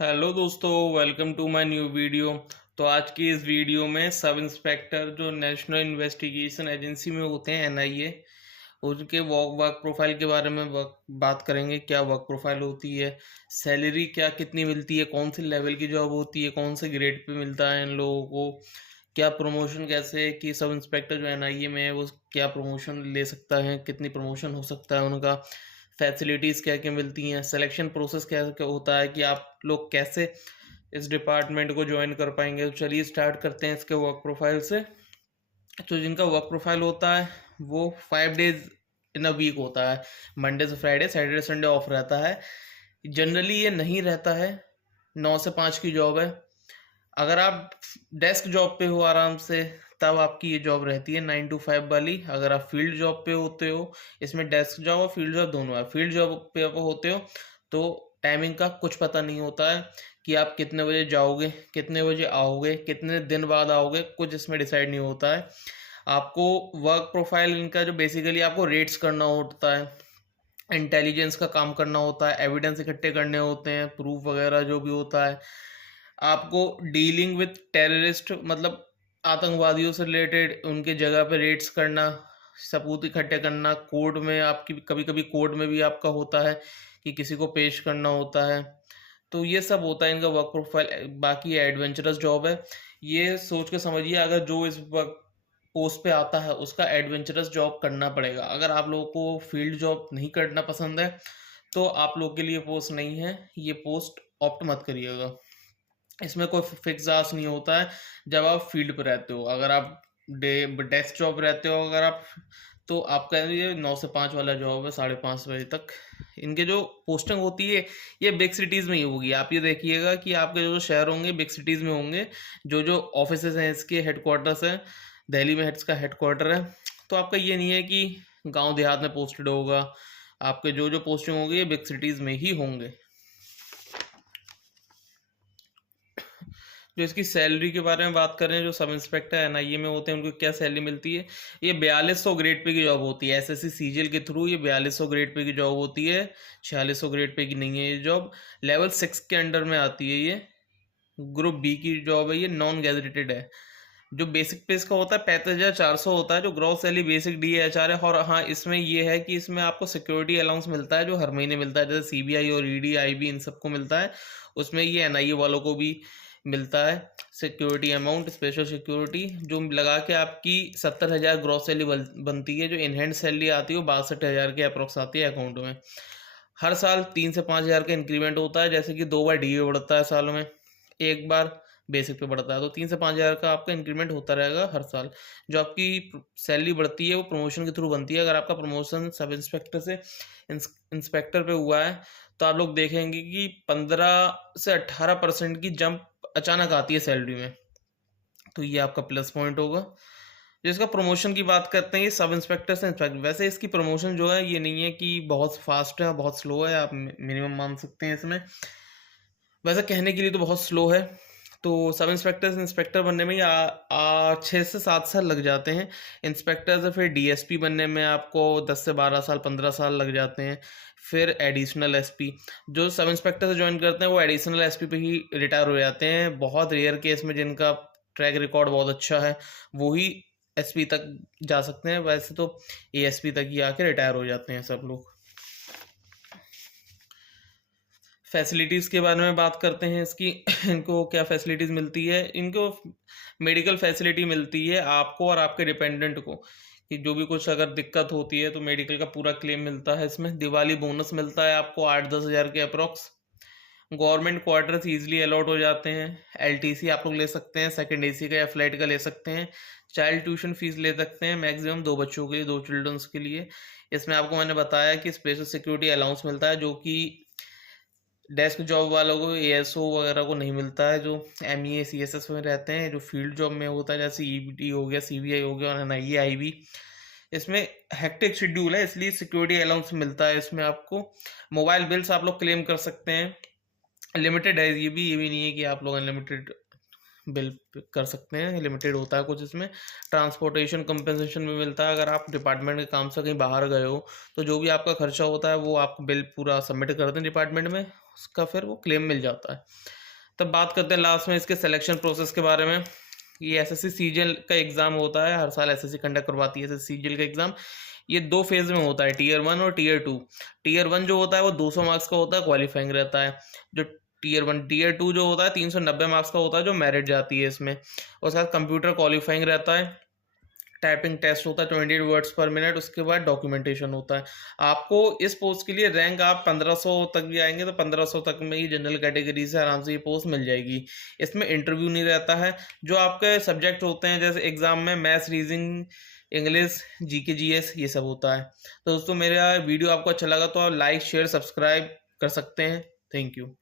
Hello दोस्तों, welcome to my new video. तो आज की इस वीडियो में सब इंस्पेक्टर जो नेशनल इन्वेस्टिगेशन एजेंसी में होते हैं एनआईए, उनके वर्क प्रोफाइल के बारे में बात करेंगे। क्या वर्क प्रोफाइल होती है, सैलरी क्या कितनी मिलती है, कौन से लेवल की जॉब होती है, कौन से ग्रेड पे मिलता है इन लोगों को, क्या प्रमोशन कैसे है कि सब इंस्पेक्टर जो एनआईए में है वो क्या प्रमोशन ले सकता है, कितनी प्रमोशन हो सकता है उनका, फैसिलिटीज़ क्या क्या मिलती हैं, सिलेक्शन प्रोसेस क्या क्या होता है कि आप लोग कैसे इस डिपार्टमेंट को ज्वाइन कर पाएंगे। तो चलिए स्टार्ट करते हैं इसके वर्क प्रोफाइल से। तो जिनका वर्क प्रोफाइल होता है वो 5 डेज इन अ वीक होता है। मंडे से फ्राइडे, सैटरडे संडे ऑफ रहता है। जनरली ये नहीं रहता है। 9 से 5 की जॉब है। अगर आप डेस्क जॉब पे हो आराम से, तब आपकी ये जॉब रहती है 9 to 5 वाली। अगर आप फील्ड जॉब पे होते हो, इसमें डेस्क जॉब और फील्ड जॉब दोनों है। फील्ड जॉब पे आप होते हो तो टाइमिंग का कुछ पता नहीं होता है कि आप कितने बजे जाओगे, कितने बजे आओगे, कितने दिन बाद आओगे, कुछ इसमें डिसाइड नहीं होता है। आपको वर्क प्रोफाइल इनका जो बेसिकली आपको रेट्स करना होता है, इंटेलिजेंस का काम करना होता है, एविडेंस इकट्ठे करने होते हैं, प्रूफ वगैरह जो भी होता है। आपको डीलिंग विथ टेररिस्ट मतलब आतंकवादियों से रिलेटेड उनके जगह पे रेड्स करना, सबूत इकट्ठे करना, कोर्ट में आपकी कभी कभी कोर्ट में भी आपका होता है कि किसी को पेश करना होता है। तो ये सब होता है इनका वर्क प्रोफाइल। बाकी एडवेंचरस जॉब है। ये सोच के समझिए, अगर जो इस वर्क पोस्ट पे आता है उसका एडवेंचरस जॉब करना पड़ेगा। अगर आप लोगों को फील्ड जॉब नहीं करना पसंद है तो आप लोग के लिए पोस्ट नहीं है। ये पोस्ट ऑप्ट मत करिएगा। इसमें कोई फिक्स आवर्स नहीं होता है जब आप फील्ड पर रहते हो। अगर आप डेस्क जॉब रहते हो, अगर आप, तो आपका ये 9 से 5 वाला जॉब है, 5:30 बजे तक। इनके जो पोस्टिंग होती है ये बिग सिटीज़ में ही होगी। आप ये देखिएगा कि आपके जो जो शहर होंगे बिग सिटीज़ में होंगे। जो जो ऑफिस हैं इसके हेडक्वार्टर्स हैं, दिल्ली में इसका हेडक्वार्टर है। तो आपका ये नहीं है कि गांव देहात में पोस्टेड होगा। आपके जो जो पोस्टिंग होगी ये बिग सिटीज़ में ही होंगे। जो इसकी सैलरी के बारे में बात करें, जो सब इंस्पेक्टर एनआईए में होते हैं उनको क्या सैलरी मिलती है। ये 4200 ग्रेड पे की जॉब होती है। एसएससी सीजीएल के थ्रू ये 4200 ग्रेड पे की जॉब होती है। 4600 ग्रेड पे की नहीं है ये जॉब। लेवल 6 के अंडर में आती है ये। ग्रुप बी की जॉब है ये, नॉन गैजेटेड है। जो बेसिक पे इसका होता है 35,400 होता है, जो ग्रॉस सैलरी बेसिक DHR है। और हाँ, इसमें ये है कि इसमें आपको सिक्योरिटी अलाउंस मिलता है जो हर महीने मिलता है, जैसे सीबीआई और ईडी आईबी इन सबको मिलता है। उसमें ये एनआईए वालों को भी मिलता है सिक्योरिटी अमाउंट, स्पेशल सिक्योरिटी, जो लगा के आपकी 70,000 ग्रॉस सैलरी बनती है। जो इन हैंड सैलरी आती है वो 62,000 के अप्रोक्स आती है अकाउंट में। हर साल 3 से 5 हज़ार का इंक्रीमेंट होता है, जैसे कि 2 बार डीए बढ़ता है साल में, एक बार बेसिक पे बढ़ता है। तो 3 से 5 हज़ार का आपका इंक्रीमेंट होता रहेगा हर साल। जो आपकी सैलरी बढ़ती है वो प्रमोशन के थ्रू बनती है। अगर आपका प्रमोशन सब इंस्पेक्टर से इंस्पेक्टर पे हुआ है तो आप लोग देखेंगे कि 15 से 18% की जंप अचानक आती है सैलरी में। तो ये आपका प्लस पॉइंट होगा। जो इसका प्रमोशन की बात करते हैं, ये सब इंस्पेक्टर से इंस्पेक्टर, वैसे इसकी प्रमोशन जो है ये नहीं है कि बहुत फास्ट है बहुत स्लो है, आप मिनिमम मान सकते हैं इसमें। वैसे कहने के लिए तो बहुत स्लो है। तो सब इंस्पेक्टर से इंस्पेक्टर बनने में 6 से 7 साल लग जाते हैं। इंस्पेक्टर से फिर डीएसपी बनने में आपको 10 से 12 साल 15 साल लग जाते हैं। फिर एडिशनल एसपी, जो सब इंस्पेक्टर से ज्वाइन करते हैं वो एडिशनल एसपी पे ही रिटायर हो जाते हैं। बहुत रेयर केस में जिनका ट्रैक रिकॉर्ड बहुत अच्छा है वो ही एसपी तक जा सकते हैं। वैसे तो एएसपी तक ही आके रिटायर हो जाते हैं सब लोग। फैसिलिटीज़ के बारे में बात करते हैं इसकी। इनको क्या फैसिलिटीज़ मिलती है। इनको मेडिकल फैसिलिटी मिलती है आपको और आपके डिपेंडेंट को, कि जो भी कुछ अगर दिक्कत होती है तो मेडिकल का पूरा क्लेम मिलता है इसमें। दिवाली बोनस मिलता है आपको 8-10 हज़ार के approx. Government quarters easily allot हो जाते हैं। एलटीसी आप लोग ले सकते हैं, सेकंड एसी का या फ्लाइट का ले सकते हैं। चाइल्ड ट्यूशन फीस ले सकते हैं मैक्सिमम 2 बच्चों के लिए, 2 चिल्ड्रंस के लिए। इसमें आपको मैंने बताया कि स्पेशल सिक्योरिटी अलाउंस मिलता है, जो कि डेस्क जॉब वालों को, एएसओ वगैरह को नहीं मिलता है, जो एमईए सीएसएस में रहते हैं। जो फील्ड जॉब में होता है जैसे ईबीटी हो गया, सीबीआई हो गया और एनआईए आईबी, इसमें हेक्टिक शेड्यूल है इसलिए सिक्योरिटी अलाउंस मिलता है इसमें आपको। मोबाइल बिल्स आप लोग क्लेम कर सकते हैं। लिमिटेड है ये भी नहीं है कि आप लोग अनलिमिटेड बिल कर सकते हैं। लिमिटेड होता है कुछ इसमें। ट्रांसपोर्टेशन कंपनसेशन भी मिलता है। अगर आप डिपार्टमेंट के काम से कहीं बाहर गए हो तो जो भी आपका खर्चा होता है वो आप बिल पूरा सबमिट कर दें डिपार्टमेंट में, उसका फिर वो क्लेम मिल जाता है। तब बात करते हैं लास्ट में इसके सिलेक्शन प्रोसेस के बारे में। ये एसएससी सीजीएल का एग्ज़ाम होता है, हर साल एसएससी कंडक्ट करवाती है एसएससी सीजीएल का एग्ज़ाम। ये 2 फेज़ में होता है, टियर 1 और टियर 2। टियर 1 जो होता है वो 200 मार्क्स का होता है, क्वालीफाइंग रहता है। जो टियर 1 टियर 2 जो होता है 390 मार्क्स का होता है, जो मेरिट जाती है इसमें। और साथ कंप्यूटर क्वालीफाइंग रहता है, टाइपिंग टेस्ट होता है 28 वर्ड्स पर मिनट, उसके बाद डॉक्यूमेंटेशन होता है। आपको इस पोस्ट के लिए रैंक आप 1500 तक भी आएंगे तो 1500 तक में ही जनरल कैटेगरी से आराम से ये पोस्ट मिल जाएगी। इसमें इंटरव्यू नहीं रहता है। जो आपके सब्जेक्ट होते हैं जैसे एग्जाम में maths, reasoning, English, GK, GS, ये सब होता है। तो दोस्तों मेरा वीडियो आपको अच्छा लगा तो आप लाइक, शेयर, सब्सक्राइब कर सकते हैं। Thank you.